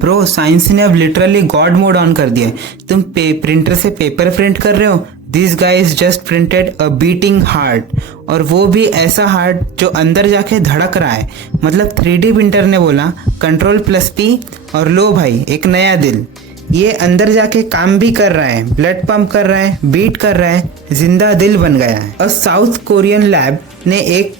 Bro science ने अब literally God mode on कर दिया है। तुम प्रिंटर से पेपर प्रिंट कर रहे हो, this guy is just printed a beating heart, और वो भी ऐसा हार्ट जो अंदर जाके धड़क रहा है। मतलब 3D प्रिंटर ने बोला Ctrl+P और लो भाई एक नया दिल। ये अंदर जाके काम भी कर रहा है, ब्लड पंप कर रहा है, बीट कर रहा है, जिंदा दिल बन गया है। और साउथ कोरियन लैब ने एक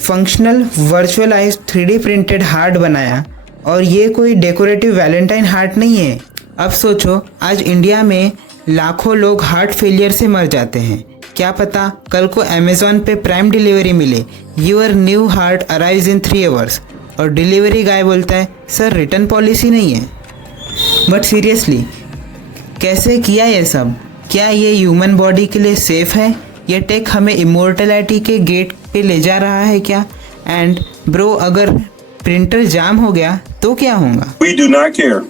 functional virtualised 3D printed heart बनाया, और ये कोई डेकोरेटिव वैलेंटाइन हार्ट नहीं है। अब सोचो, आज इंडिया में लाखों लोग हार्ट फेलियर से मर जाते हैं, क्या पता कल को अमेज़ॉन पे प्राइम डिलीवरी मिले, your new heart arrives in 3 hours, और डिलीवरी गाय बोलता है सर रिटर्न पॉलिसी नहीं है। बट सीरियसली कैसे किया ये सब? क्या ये ह्यूमन बॉडी के लिए सेफ है? ये टेक हमें इमोर्टलिटी के गेट पे ले जा रहा है क्या? एंड ब्रो, अगर प्रिंटर जाम हो गया तो क्या होगा? We do not care.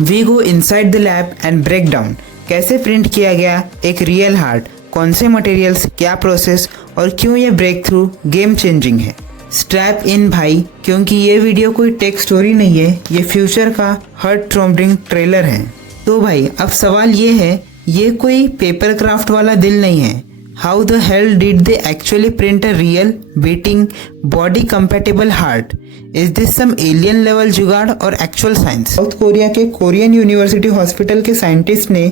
We go inside the lab and break down कैसे प्रिंट किया गया एक रियल हार्ट, कौन से मटेरियल्स, क्या प्रोसेस, और क्यों ये ब्रेक थ्रू गेम चेंजिंग है। स्ट्रैप इन भाई, क्योंकि ये वीडियो कोई टेक स्टोरी नहीं है, ये फ्यूचर का हार्ट थ्रॉबिंग ट्रेलर है। तो भाई अब सवाल ये है, ये कोई पेपर क्राफ्ट वाला दिल नहीं है। How the hell did they actually print a real, beating, body-compatible heart? Is this some alien level जुगाड़ और actual science? साउथ कोरिया के कोरियन यूनिवर्सिटी हॉस्पिटल के साइंटिस्ट ने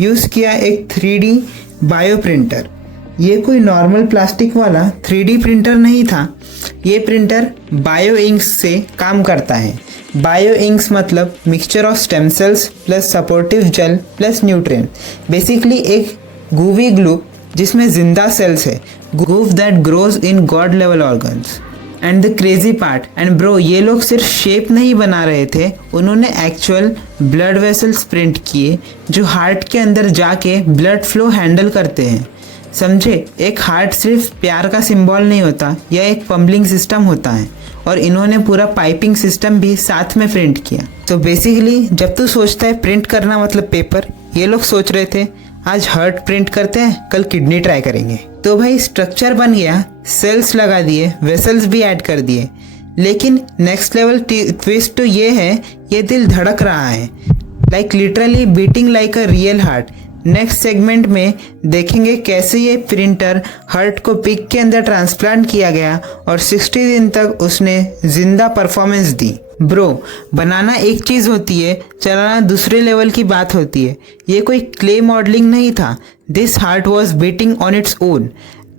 यूज़ किया एक 3D बायो प्रिंटर। ये कोई नॉर्मल प्लास्टिक वाला 3D प्रिंटर नहीं था, ये प्रिंटर बायो इंक्स से काम करता है। बायो इंक्स मतलब mixture of stem cells plus supportive gel plus nutrient, basically एक गूवी ग्लू जिसमें जिंदा सेल्स है, groove that grows in god level organs. And the crazy part, and bro ये लोग सिर्फ शेप नहीं बना रहे थे, उन्होंने एक्चुअल ब्लड वेसल्स प्रिंट किए जो हार्ट के अंदर जाके ब्लड फ्लो हैंडल करते हैं। समझे, एक हार्ट सिर्फ प्यार का सिंबल नहीं होता, यह एक पंपलिंग सिस्टम होता है, और इन्होंने पूरा पाइपिंग सिस्टम भी साथ में प्रिंट किया। तो बेसिकली जब तू सोचता है प्रिंट करना मतलब पेपर, ये लोग सोच रहे थे आज हार्ट प्रिंट करते हैं, कल किडनी ट्राई करेंगे। तो भाई स्ट्रक्चर बन गया, सेल्स लगा दिए, वेसल्स भी ऐड कर दिए, लेकिन नेक्स्ट लेवल ट्विस्ट तो ये है, ये दिल धड़क रहा है, like literally beating like a real heart. Next segment में देखेंगे कैसे ये प्रिंटर हार्ट को पिग के अंदर ट्रांसप्लांट किया गया और 60 दिन तक उसने जिंदा परफॉर्मेंस दी। ब्रो, बनाना एक चीज़ होती है, चलाना दूसरे लेवल की बात होती है। ये कोई क्ले मॉडलिंग नहीं था, this heart was beating on its own,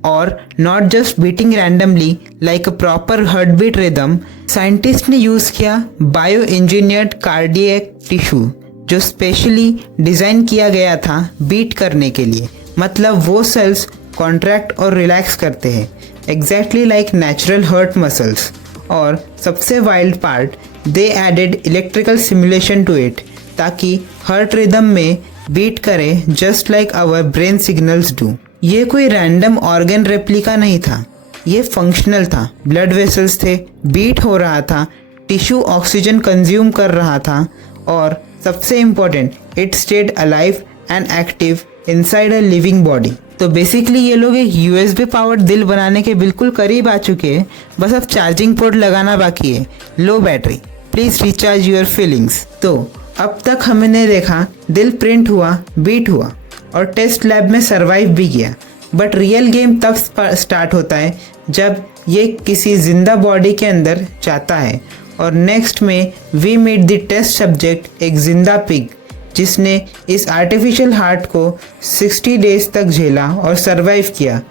और not just beating randomly like a proper heart beat rhythm. Scientist ने यूज़ किया बायो इंजीनियर्ड कार्डियक टिश्यू जो स्पेशली डिज़ाइन किया गया था बीट करने के लिए। मतलब वो सेल्स कॉन्ट्रैक्ट और रिलैक्स करते हैं exactly like natural heart muscles. और सबसे wild part, they added electrical simulation to it ताकि हार्ट रिदम में बीट करे just like our brain signals do. ये कोई रैंडम ऑर्गन रेप्लिका नहीं था, ये फंक्शनल था। ब्लड वेसल्स थे, बीट हो रहा था, टिश्यू ऑक्सीजन कंज्यूम कर रहा था, और सबसे important, it stayed alive and active inside a living body. तो बेसिकली ये लोग एक USB पावर्ड दिल बनाने के बिल्कुल करीब आ चुके हैं, बस अब चार्जिंग पोर्ट लगाना बाकी है। Low battery, please recharge your feelings. तो अब तक हमने देखा दिल प्रिंट हुआ, बीट हुआ और टेस्ट लैब में सरवाइव भी किया, बट रियल गेम तब स्टार्ट होता है जब ये किसी जिंदा बॉडी के अंदर जाता है। और नेक्स्ट में we meet the test subject, एक जिंदा पिग जिसने इस आर्टिफिशियल हार्ट को 60 डेज तक झेला और सरवाइव किया।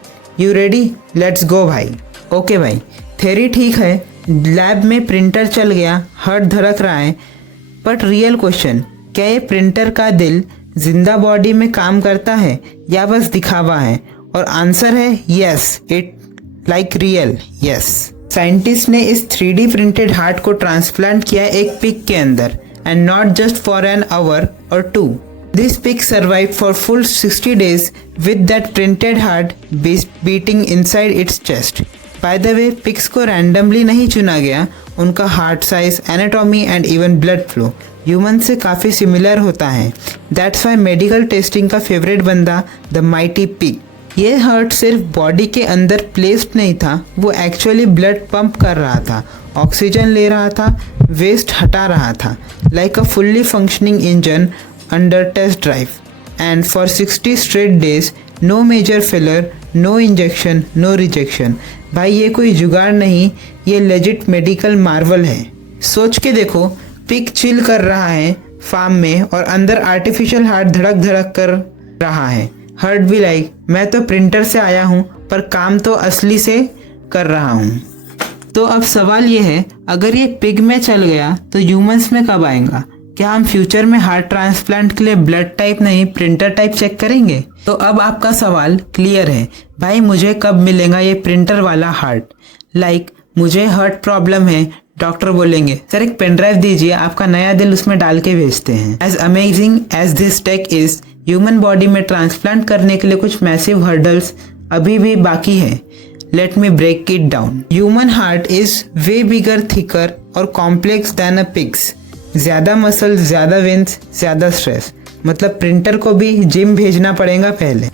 You ready? लेट्स गो भाई। ओके भाई, थ्योरी ठीक है, लैब में प्रिंटर चल गया, हार्ट धड़क रहा है, बट रियल क्वेश्चन, क्या ये प्रिंटर का दिल जिंदा बॉडी में काम करता है या बस दिखावा है? और आंसर है yes, it like real yes. Scientist ने इस 3D प्रिंटेड हार्ट को ट्रांसप्लांट किया एक पिग के अंदर, and not just for an hour or two. This pig survived for full 60 days with that printed heart beating inside its chest. By the way, pigs को randomly नहीं चुना गया, उनका heart size, anatomy and even blood flow human से काफ़ी similar होता है। That's why medical testing का फेवरेट बंदा द माइटी पिग। ये हार्ट सिर्फ बॉडी के अंदर प्लेस्ड नहीं था, वो एक्चुअली ब्लड पंप कर रहा था, ऑक्सीजन ले रहा था, वेस्ट हटा रहा था, like a fully functioning engine under test drive. And for 60 straight days no major failure, no injection, no rejection. भाई ये कोई जुगाड़ नहीं, ये लेजिट मेडिकल मार्वल है। सोच के देखो, पिग चिल कर रहा है फार्म में और अंदर आर्टिफिशियल हार्ट धड़क धड़क कर रहा है। हार्ट भी लाइक, मैं तो प्रिंटर से आया हूँ पर काम तो असली से कर रहा हूँ। तो अब सवाल ये है, अगर ये पिग में चल गया तो ह्यूमंस में कब आएगा? क्या हम फ्यूचर में हार्ट ट्रांसप्लांट के लिए ब्लड टाइप नहीं प्रिंटर टाइप चेक करेंगे? तो अब आपका सवाल क्लियर है, भाई मुझे कब मिलेगा ये प्रिंटर वाला हार्ट? लाइक मुझे हार्ट प्रॉब्लम है, डॉक्टर बोलेंगे सर एक पेन ड्राइव दीजिए, आपका नया दिल उसमें डाल के भेजते हैं। As amazing as this tech is, human body में ट्रांसप्लांट करने के लिए कुछ मैसिव हर्डल्स अभी भी बाकी है। Let me break it down. Human heart is way bigger, thicker और कॉम्प्लेक्स देन अ पिग्स। ज्यादा मसल, ज्यादा वेंस, ज्यादा स्ट्रेस। मतलब प्रिंटर को भी जिम भेजना पड़ेगा पहले।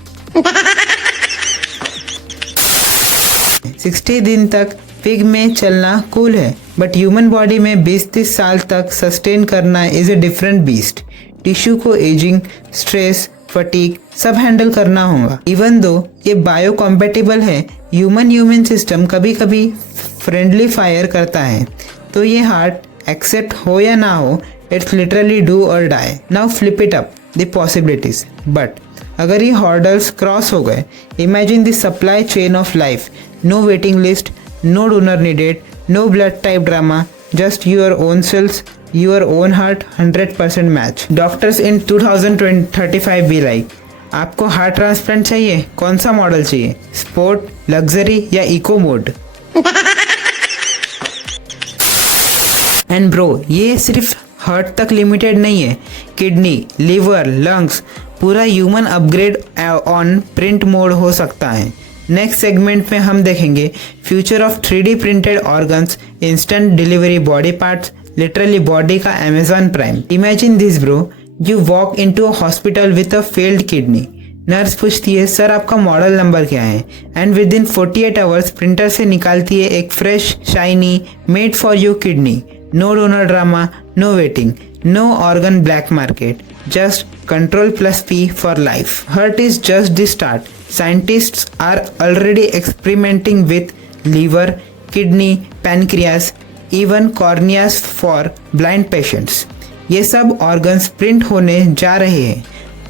60 दिन तक पिग में चलना कूल है, बट ह्यूमन बॉडी में 20-30 साल तक सस्टेन करना is a different beast. Tissue को एजिंग, स्ट्रेस, फटीग सब हैंडल करना होगा। इवन दो ये बायो कॉम्पेटिबल है, ह्यूमन सिस्टम कभी कभी फ्रेंडली फायर करता है। तो ये हार्ट एक्सेप्ट हो या ना हो, it's literally do or die. Now flip it up the possibilities. But अगर ये हॉर्डल्स क्रॉस हो गए, imagine the supply chain of life. No waiting list, no donor needed, no blood type drama, just your own cells, your own heart, 100% match. Doctors in 2035 be like, आपको heart transplant चाहिए? कौन सा model चाहिए? Sport, luxury या eco mode? And bro, ये सिर्फ heart तक limited नहीं है। किडनी, लिवर, लंग्स, पूरा human upgrade on print mode हो सकता है। नेक्स्ट सेगमेंट में हम देखेंगे future of 3D printed organs, instant delivery body parts, literally body का Amazon Prime. Imagine this bro, you walk into a hospital with a failed kidney. Nurse पूछती है sir आपका मॉडल नंबर क्या है? And within 48 hours printer से निकालती है एक fresh, shiny, made for you kidney. No donor drama, no waiting, no organ black market, just control plus P for life. Heart is just the start. Scientists are already experimenting with liver, kidney, pancreas, even corneas for blind patients. ये सब organs print होने जा रहे हैं,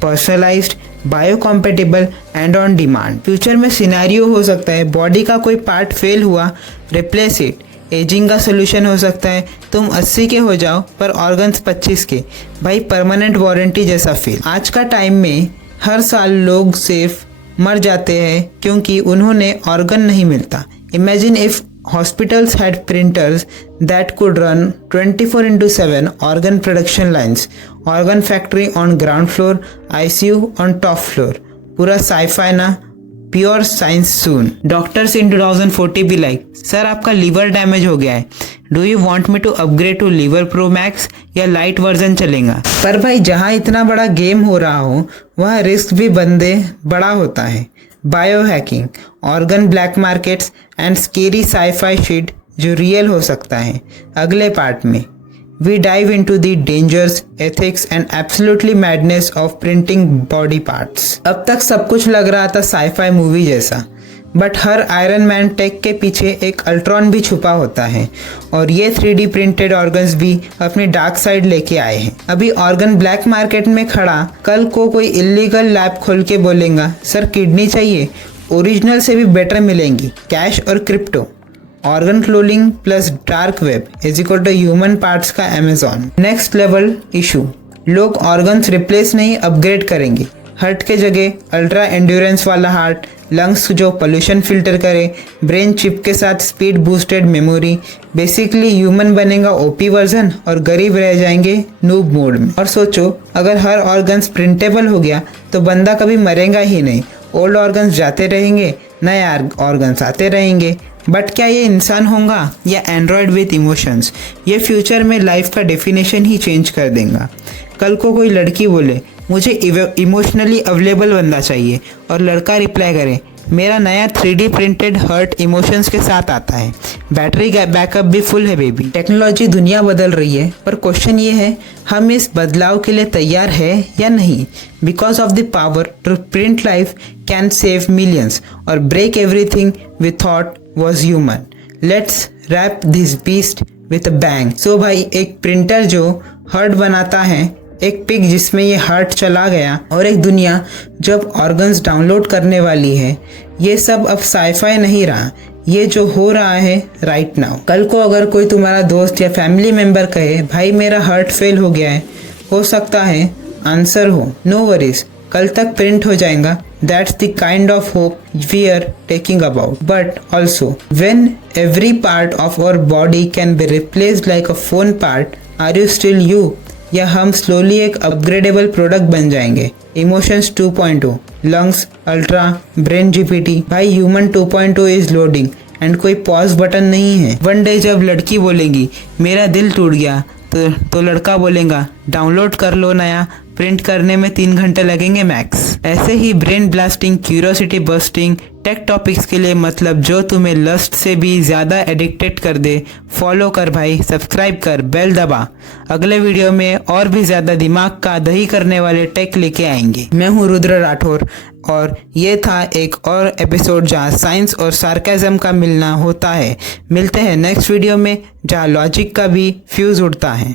personalized, biocompatible and on demand. Future में scenario हो सकता है बॉडी का कोई पार्ट फेल हुआ, रिप्लेस इट। एजिंग का सोल्यूशन हो सकता है तुम 80 के हो जाओ पर ऑर्गन्स 25 के। भाई परमानेंट वारंटी जैसा फील। आज का टाइम में हर साल लोग सिर्फ मर जाते हैं क्योंकि उन्होंने ऑर्गन नहीं मिलता। Imagine if hospitals had printers that could run 24/7 organ production lines, organ factory on ground floor, ICU on top floor. पूरा sci-fi ना, pure science soon. Doctors in 2040 भी लाइक, सर आपका लीवर डैमेज हो गया है, do you want me to upgrade to liver pro max या lite version चलेगा? पर भाई जहाँ इतना बड़ा गेम हो रहा हो वहाँ रिस्क भी बंदे बड़ा होता है। Bio hacking, organ black markets and scary sci-fi shit जो रियल हो सकता है। अगले पार्ट में we dive into the dangers, ethics and absolutely madness of printing body parts. अब तक सब कुछ लग रहा था साई-फाई मूवी जैसा, बट हर आयरन मैन टेक के पीछे एक अल्ट्रॉन भी छुपा होता है और ये 3D प्रिंटेड ऑर्गन्स भी अपनी डार्क साइड लेके आए हैं। अभी ऑर्गन ब्लैक मार्केट में खड़ा, कल को कोई इलीगल लैब खोल के बोलेगा सर किडनी चाहिए, ओरिजिनल से भी बेटर मिलेंगी, कैश और crypto. Organ cloning plus dark web is equal to human parts का अमेजॉन। नेक्स्ट लेवल इशू, लोग ऑर्गन्स रिप्लेस नहीं अपग्रेड करेंगे। हार्ट के जगह अल्ट्रा एंड्योरेंस वाला हार्ट, लंग्स जो पोल्यूशन फिल्टर करे, ब्रेन चिप के साथ speed boosted memory. Basically human बनेगा ओपी वर्जन और गरीब रह जाएंगे नूब मोड में। और सोचो अगर हर ऑर्गन्स प्रिंटेबल हो गया तो बंदा कभी मरेगा ही नहीं। ओल्ड ऑर्गन्स जाते रहेंगे, नए ऑर्गन्स आते रहेंगे। बट क्या ये इंसान होगा या एंड्रॉयड विथ इमोशंस? ये फ्यूचर में लाइफ का डेफिनेशन ही चेंज कर देगा। कल को कोई लड़की बोले मुझे इमोशनली अवेलेबल बंदा चाहिए और लड़का रिप्लाई करे मेरा नया 3D प्रिंटेड हर्ट इमोशंस के साथ आता है, बैटरी बैकअप भी फुल है बेबी। टेक्नोलॉजी दुनिया बदल रही है, पर क्वेश्चन ये है हम इस बदलाव के लिए तैयार है या नहीं। Because of the power to print life can save millions और break everything we thought was human. Let's wrap this beast with a bang. So भाई, एक प्रिंटर जो हर्ट बनाता है, एक पिक जिसमें ये हार्ट चला गया और एक दुनिया जब ऑर्गन्स डाउनलोड करने वाली है, ये सब अब साइफाई नहीं रहा, ये जो हो रहा है राइट नाउ। कल को अगर कोई तुम्हारा दोस्त या फैमिली मेंबर कहे भाई मेरा हार्ट फेल हो गया है, हो सकता है आंसर हो नो वरीज, कल तक प्रिंट हो जाएगा। That's the kind of hope we are talking about. But also when every part of our body can be replaced like a phone part, are you still you? या हम slowly एक upgradable product बन जाएंगे? Emotions 2.0, lungs ultra, brain GPT. भाई human 2.0 is loading and कोई pause button नहीं है। One day जब लड़की बोलेगी मेरा दिल टूट गया, तो लड़का बोलेगा डाउनलोड कर लो नया, प्रिंट करने में 3 घंटे लगेंगे मैक्स। ऐसे ही brain blasting, curiosity busting tech topics के लिए मतलब जो तुम्हें लस्ट से भी ज़्यादा एडिक्टेड कर दे, फॉलो कर भाई, सब्सक्राइब कर, बेल दबा। अगले वीडियो में और भी ज़्यादा दिमाग का दही करने वाले टेक लेके आएंगे। मैं हूँ रुद्र राठौर और ये था एक और एपिसोड जहाँ साइंस और सार्केज्म का मिलना होता है। मिलते हैं नेक्स्ट वीडियो में जहाँ लॉजिक का भी फ्यूज़ उड़ता है।